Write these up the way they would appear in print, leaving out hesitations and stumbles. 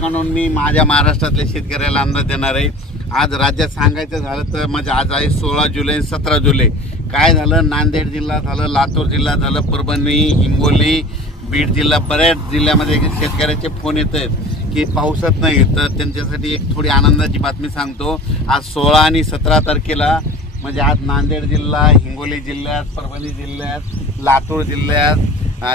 काढून मी माझ्या महाराष्ट्रातल्या शेतकऱ्याला अंदाज देणार आहे। आज राज्यात सांगायचं झालं तर म्हणजे आज आहे 16 जुलै 17 जुलै। काय झालं, नांदेड जिल्हा झालं, लातूर जिल्हा झालं, परभणी, हिंगोली, बीड जिल्हा, बऱ्याच जिल्ह्यामध्ये शेतकऱ्याचे फोन येत आहेत की पाऊसच नाही। तर त्यांच्यासाठी एक थोडी आनंदाची बातमी सांगतो। आज 16 आणि 17 तारखेला म्हणजे आज नांदेड जिल्हा, हिंगोली जिल्ह्यात, परभणी जिल्ह्यात, लातूर जिल्ह्यात,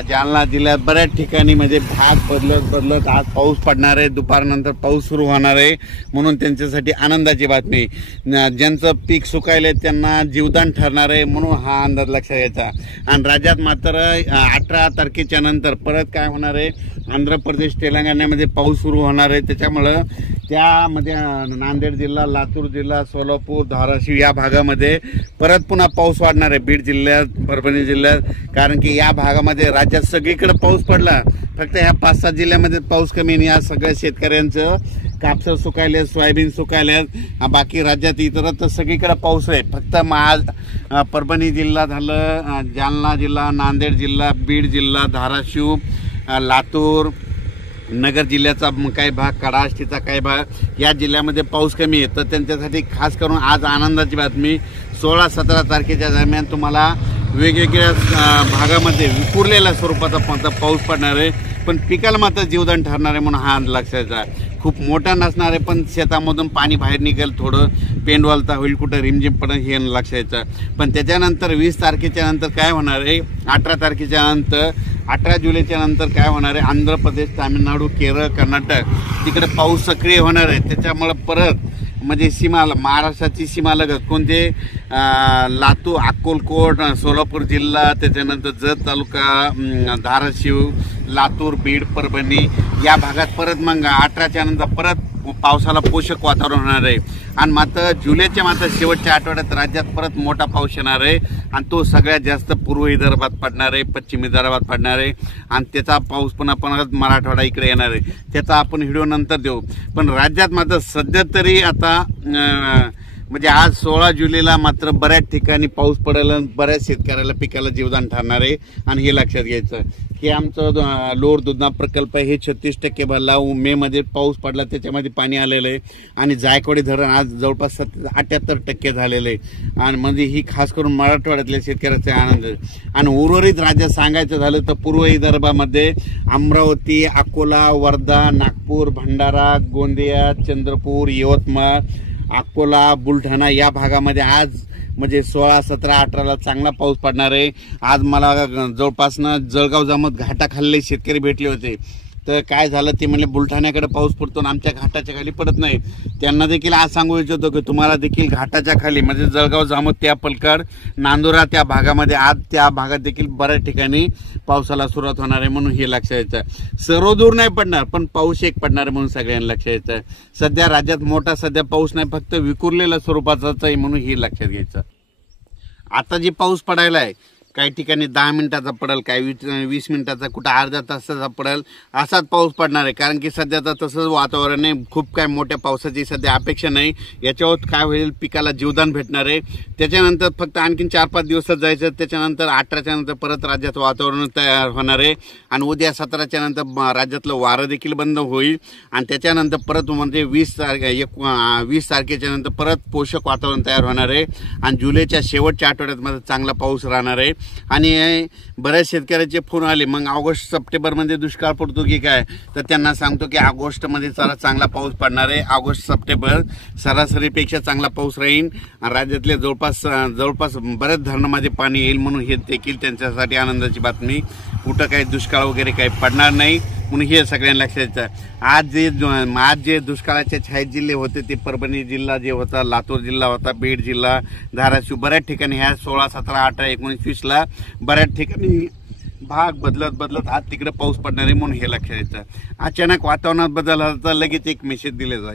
जालना जिल्ह्यात बऱ्याच ठिकाणी म्हणजे भाग बदलत आज पाऊस पडणार आहे। दुपारनंतर पाऊस सुरू होणार आहे, म्हणून त्यांच्यासाठी आनंदाची बातमी। ज्यांचं पीक सुकायले त्यांना जीवदान ठरणार आहे, म्हणून हा अंदाज लक्षात घ्यायचा। आणि राज्यात मात्र 18 तारखेच्या नंतर परत काय होणार आहे, आंध्र प्रदेश, तेलंगणामध्ये पाऊस सुरू होणार आहे। त्याच्यामुळं त्यामध्ये नांदेड जिल्हा, लातूर जिल्हा, सोलापूर, धाराशिव या भागामध्ये परत पुन्हा पाऊस वाढणार आहे। बीड जिल्ह्यात, परभणी जिल्ह्यात, कारण की या भागामध्ये राज्यात सगळीकडे पाऊस पडला, फक्त ह्या 5-7 जिल्ह्यामध्ये पाऊस कमी आहे। या सगळ्या शेतकऱ्यांचं कापसं सुकायले, सोयाबीन सुकायले, बाकी राज्यात इतरत्र सगळीकडे पाऊस आहे। फक्त परभणी जिल्हा झालं, जालना जिल्हा, नांदेड जिल्हा, बीड जिल्हा, धाराशिव, लातूर, नगर जिल्ह्याचा काही भाग, कडाष्टीचा काही भाग या जिल्ह्यामध्ये पाऊस कमी आहे। तर त्यांच्यासाठी खास करून आज आनंदाची बातमी, 16-17 तारखेच्या दरम्यान तुम्हाला वेगवेगळ्या भागामध्ये विखुरलेल्या स्वरूपाचा पाऊस पडणार आहे, पण पिकाला मात्र जीवदान ठरणार आहे, म्हणून हा लक्षाचा आहे। खूप मोठा नसणार आहे, पण शेतामधून पाणी बाहेर निघेल, थोडं पेंडवालता होईल, कुठं रिमझिम पडेल हे लक्षायचं। पण त्याच्यानंतर 20 तारखेच्या नंतर काय होणार आहे, 18 तारखेच्या नंतर 18 जुलैच्या नंतर काय होणार आहे, आंध्र प्रदेश, तामिळनाडू, केरळ, कर्नाटक तिकडे पाऊस सक्रिय होणार आहे। त्याच्यामुळे परत म्हणजे सीमा, महाराष्ट्राची सीमा लगत कोणते, लातूर, अक्कलकोट, सोलापूर जिल्हा, त्याच्यानंतर जत तालुका, धाराशिव, लातूर, बीड, परभणी या भागात परत मग 18च्या नंतर परत पावसाला पोषक वातावरण होणार आहे। आणि मात्र जुलैच्या मात्र शेवटच्या आठवड्यात राज्यात परत मोठा पाऊस येणार आहे, आणि तो सगळ्यात जास्त पूर्व विदर्भात पडणार आहे, पश्चिम विदर्भात पडणार आहे, आणि त्याचा पाऊस पुन्हा मराठवाडा इकडे येणार आहे। त्याचा आपण व्हिडिओ नंतर देऊ। पण राज्यात मात्र सध्या तरी आता म्हणजे आज 16 जुलैला मात्र बऱ्याच ठिकाणी पाऊस पडेल, बऱ्याच शेतकऱ्याला पिकाला जीवदान ठरणार आहे। आणि हे लक्षात घ्यायचं की आमचं लोअर दुधना प्रकल्प हे 36% भरला, मे मध्ये पाऊस पडला त्याच्यामध्ये पाणी आलेलं आहे, आणि जायकवाडी धरण आज जवळपास 78% झालेलं आहे। आणि म्हणजे ही खास करून मराठवाड्यातल्या शेतकऱ्याचा आनंद आहे। आणि उर्वरित राज्यात सांगायचं झालं तर पूर्व विदर्भामध्ये अमरावती, अकोला, वर्धा, नागपूर, भंडारा, गोंदिया, चंद्रपूर, यवतमाळ, अकोला, बुलढाणा या भागामध्ये आज म्हणजे 16, 17, 18ला चांगला पाऊस पडणार आहे। आज मला जवळपासनं जळगाव जामोद घाटाखाली शेतकरी भेटले होते, तर काय झालं ते म्हणले बुलढाण्याकडे पाऊस पडतो आणि आमच्या घाटाच्या खाली पडत नाही। त्यांना देखील आज सांगू इच्छितो की तुम्हाला देखील घाटाच्या खाली म्हणजे जळगाव जामोद, त्या पलकाड, नांदुरा त्या भागामध्ये आज त्या भागात देखील बऱ्याच ठिकाणी पावसाला सुरुवात होणार आहे, म्हणून हे लक्षात यायचं। सर्वदूर नाही पडणार, पण पाऊस एक पडणार आहे, म्हणून सगळ्यांना लक्षात यायचं। सध्या राज्यात मोठा सध्या पाऊस नाही, फक्त विखुरलेल्या स्वरूपाचाच आहे, म्हणून हे लक्षात घ्यायचं। आता जी पाऊस पडायला आहे, काही ठिकाणी 10 मिनिटाचा पडेल, काही 20 मिनिटाचा, कुठं अर्धा तासाचा पडेल, असाच पाऊस पडणार आहे। कारण की सध्याचं तसंच वातावरण आहे, खूप काय मोठ्या पावसाची सध्या अपेक्षा नाही। याच्यावर काय होईल, पिकाला जीवदान भेटणार आहे। त्याच्यानंतर फक्त आणखीन 4-5 दिवसच जायचं, त्याच्यानंतर 18च्या नंतर परत राज्यात वातावरण तयार होणार आहे, आणि उद्या 17च्या नंतर राज्यातलं वारं देखील बंद होईल, आणि त्याच्यानंतर परत म्हणजे 20 तारखेच्या नंतर परत पोषक वातावरण तयार होणार आहे, आणि जुलैच्या शेवटच्या आठवड्यात मध्ये चांगला पाऊस राहणार आहे। आणि बऱ्याच शेतकऱ्याचे फोन आले, मग ऑगस्ट सप्टेंबरमध्ये दुष्काळ पडतो की काय, तर त्यांना सांगतो की ऑगस्टमध्ये चांगला पाऊस पडणार आहे। ऑगस्ट सप्टेंबर सरासरीपेक्षा चांगला पाऊस राहील, राज्यातले जवळपास बऱ्याच धरणामध्ये पाणी येईल, म्हणून हे देखील त्यांच्यासाठी आनंदाची बातमी। कुठं काही दुष्काळ वगैरे काही पडणार नाही, म्हणून हे सगळ्यांना लक्षात यायचं। आज जे दुष्काळाचे छायेत जिल्हे होते ते परभणी जिल्हा जे होता, लातूर जिल्हा होता, बीड जिल्हा, धाराशिव, बऱ्याच ठिकाणी ह्या 16, 17, 18, 19, 20ला बऱ्याच ठिकाणी भाग बदलत आज तिकडे पाऊस पडणार आहे, म्हणून हे लक्षात यायचं। अचानक वातावरणात बदल झाला तर लगेच एक मेसेज दिले जाईल।